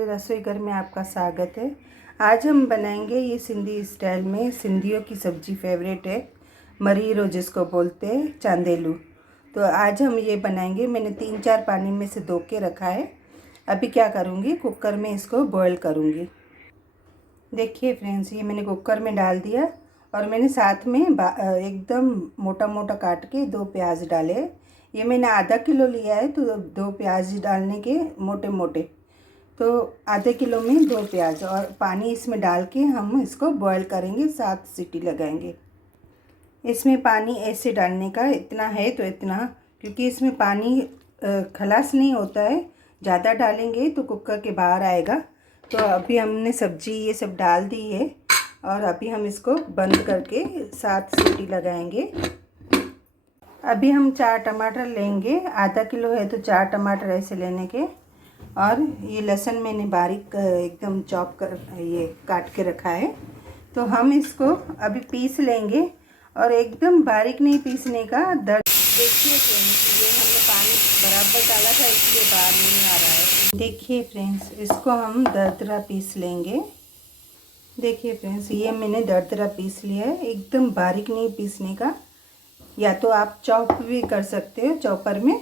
मेरे रसोई घर में आपका स्वागत है। आज हम बनाएंगे ये सिंधी स्टाइल में, सिंधियों की सब्जी फेवरेट है, मरीरो जिसको बोलते हैं, चांदेलू। तो आज हम ये बनाएंगे। मैंने 3-4 पानी में से धो के रखा है। अभी क्या करूँगी, कुकर में इसको बॉईल करूँगी। देखिए फ्रेंड्स, ये मैंने कुकर में डाल दिया और मैंने साथ में एकदम मोटा मोटा काट के 2 प्याज डाले। ये मैंने आधा किलो लिया है, तो 2 प्याज डालने के मोटे मोटे, तो आधे किलो में 2 प्याज और पानी इसमें डाल के हम इसको बॉईल करेंगे। 7 सीटी लगाएंगे। इसमें पानी ऐसे डालने का, इतना है तो इतना, क्योंकि इसमें पानी खलास नहीं होता है। ज़्यादा डालेंगे तो कुकर के बाहर आएगा। तो अभी हमने सब्जी ये सब डाल दी है और अभी हम इसको बंद करके 7 सीटी लगाएंगे। अभी हम 4 टमाटर लेंगे। आधा किलो है तो 4 टमाटर ऐसे लेने के। और ये लहसुन मैंने बारीक एकदम चॉप कर ये काट के रखा है। तो हम इसको अभी पीस लेंगे और एकदम बारीक नहीं पीसने का। दर्द देखिए फ्रेंड्स, ये हमने पानी बराबर डाला था इसलिए बाहर नहीं आ रहा है। देखिए फ्रेंड्स, इसको हम दरदरा पीस लेंगे। देखिए फ्रेंड्स, ये मैंने दरदरा पीस लिया है। एकदम बारीक नहीं पीसने का, या तो आप चॉप भी कर सकते हो चॉपर में।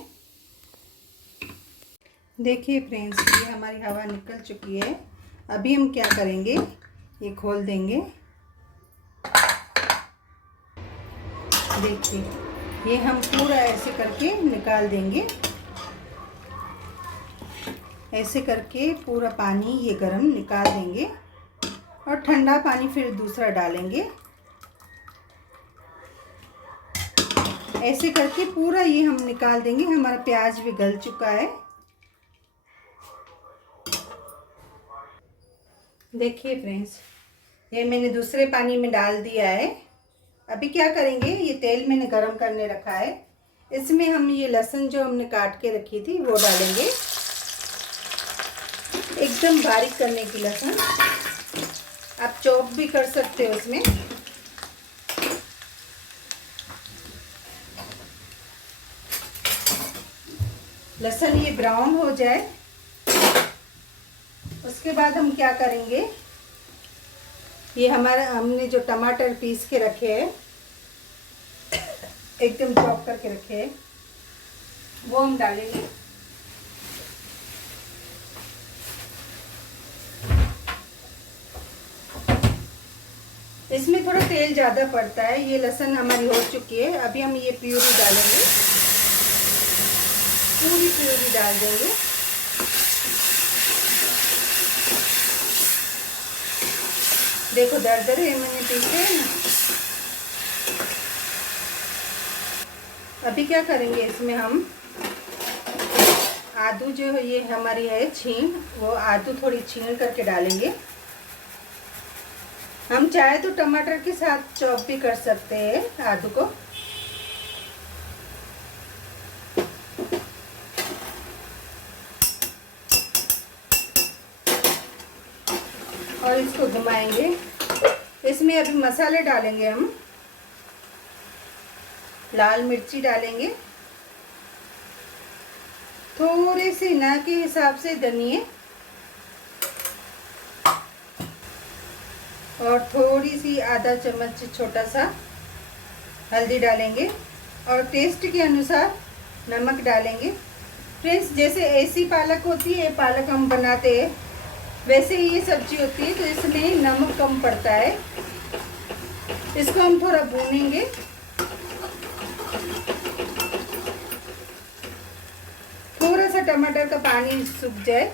देखिए फ्रेंड्स, ये हमारी हवा निकल चुकी है। अभी हम क्या करेंगे, ये खोल देंगे। देखिए, ये हम पूरा ऐसे करके निकाल देंगे। ऐसे करके पूरा पानी ये गरम निकाल देंगे और ठंडा पानी फिर दूसरा डालेंगे। ऐसे करके पूरा ये हम निकाल देंगे। हमारा प्याज भी गल चुका है। देखिए फ्रेंड्स, ये मैंने दूसरे पानी में डाल दिया है। अभी क्या करेंगे, ये तेल मैंने गरम करने रखा है। इसमें हम ये लहसुन जो हमने काट के रखी थी वो डालेंगे। एकदम बारीक करने की लहसुन, आप चॉप भी कर सकते हो इसमें। लहसुन ये ब्राउन हो जाए, उसके बाद हम क्या करेंगे, ये हमने जो टमाटर पीस के रखे हैं, एकदम चॉप करके रखे हैं, वो हम डालेंगे। इसमें थोड़ा तेल ज़्यादा पड़ता है। ये लहसुन हमारी हो चुकी है। अभी हम ये प्यूरी डालेंगे, पूरी प्यूरी डाल देंगे। देखो दरदरे मैंने पीसे है ना। अभी क्या करेंगे, इसमें हम आदू जो है, ये हमारी है छीन, वो आदू थोड़ी छीन करके डालेंगे। हम चाहे तो टमाटर के साथ चॉप भी कर सकते हैं आदू को। और इसको घुमाएंगे। इसमें अभी मसाले डालेंगे हम। लाल मिर्ची डालेंगे, थोड़े से ना के हिसाब से धनिया, और थोड़ी सी आधा चम्मच छोटा सा हल्दी डालेंगे और टेस्ट के अनुसार नमक डालेंगे। फ्रेंड्स, जैसे ऐसी पालक होती है, पालक हम बनाते हैं, वैसे ही ये सब्जी होती है, तो इसमें नमक कम पड़ता है। इसको हम थोड़ा भूनेंगे। थोड़ा सा टमाटर का पानी सूख जाए।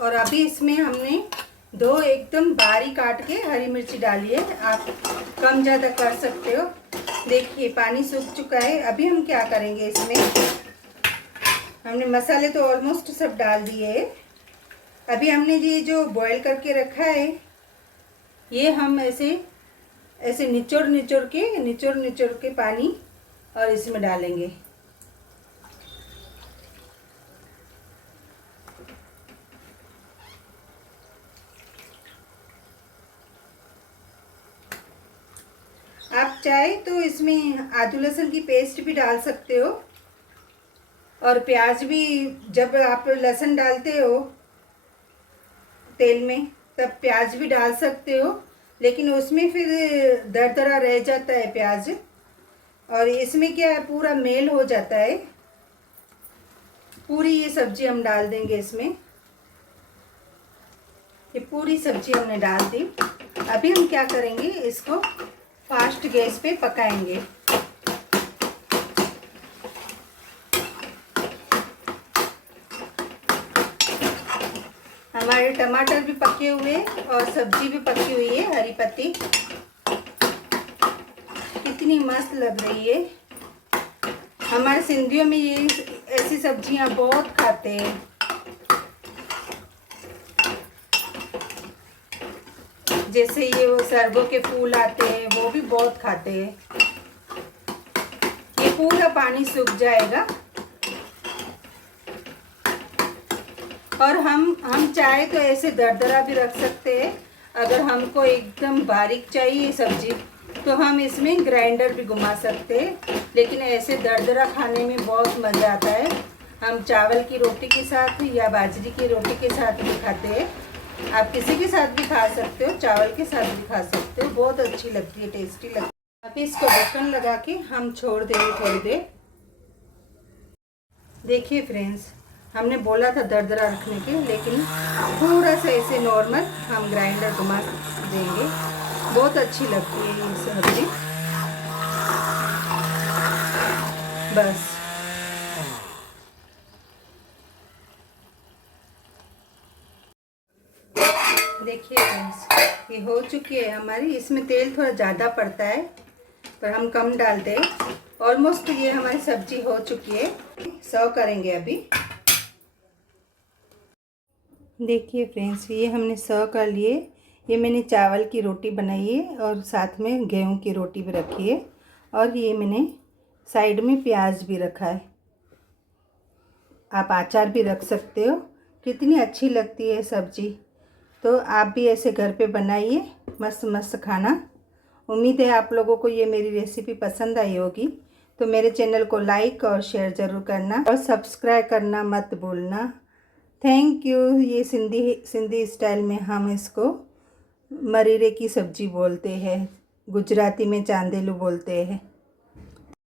और अभी इसमें हमने 2 एकदम बारीक काट के हरी मिर्ची डाली है। आप कम ज़्यादा कर सकते हो। देखिए पानी सूख चुका है। अभी हम क्या करेंगे, इसमें हमने मसाले तो ऑलमोस्ट सब डाल दिए है। अभी हमने ये जो बॉईल करके रखा है, ये हम ऐसे ऐसे निचोड़ निचोड़ के पानी और इसमें डालेंगे। आप चाहे तो इसमें आदू लहसुन की पेस्ट भी डाल सकते हो। और प्याज भी, जब आप लहसुन डालते हो तेल में तब प्याज भी डाल सकते हो, लेकिन उसमें फिर दरदरा रह जाता है प्याज। और इसमें क्या है, पूरा मेल हो जाता है। पूरी ये सब्जी हम डाल देंगे इसमें। ये पूरी सब्जी हमने डाल दी। अभी हम क्या करेंगे, इसको फास्ट गैस पे पकाएंगे। हमारे टमाटर भी पके हुए और सब्जी भी पकी हुई है। हरी पत्ती कितनी मस्त लग रही है। हमारे सिंधियों में ये ऐसी सब्जियां बहुत खाते हैं। जैसे ये वो सरगों के फूल आते हैं, वो भी बहुत खाते हैं। ये पूरा पानी सूख जाएगा। और हम चाहे तो ऐसे दरदरा भी रख सकते हैं। अगर हमको एकदम बारीक चाहिए सब्जी तो हम इसमें ग्राइंडर भी घुमा सकते हैं, लेकिन ऐसे दरदरा खाने में बहुत मज़ा आता है। हम चावल की रोटी के साथ या बाजरी की रोटी के साथ भी खाते हैं। आप किसी के साथ भी खा सकते हो, चावल के साथ भी खा सकते हो, बहुत अच्छी लगती है, टेस्टी लगती है। अभी इसको ढक्कन लगा के हम छोड़ देंगे थोड़ी देर। देखिए फ्रेंड्स, हमने बोला था दरदरा रखने के, लेकिन थोड़ा सा ऐसे नॉर्मल हम ग्राइंडर घुमा देंगे। बहुत अच्छी लगती है ये सब्जी। बस देखिए फ्रेंड्स, ये हो चुकी है हमारी। इसमें तेल थोड़ा ज़्यादा पड़ता है पर हम कम डालते हैं। ऑलमोस्ट ये हमारी सब्जी हो चुकी है। सर्व करेंगे अभी। देखिए फ्रेंड्स, ये हमने सर्व कर लिए। ये मैंने चावल की रोटी बनाई है और साथ में गेहूं की रोटी भी रखी है। और ये मैंने साइड में प्याज भी रखा है। आप अचार भी रख सकते हो। कितनी अच्छी लगती है सब्जी। तो आप भी ऐसे घर पे बनाइए मस्त मस्त खाना। उम्मीद है आप लोगों को ये मेरी रेसिपी पसंद आई होगी। तो मेरे चैनल को लाइक और शेयर ज़रूर करना और सब्सक्राइब करना मत भूलना। Thank you. ये सिंधी स्टाइल में हम इसको मरीरे की सब्जी बोलते हैं, गुजराती में चांदेलू बोलते हैं।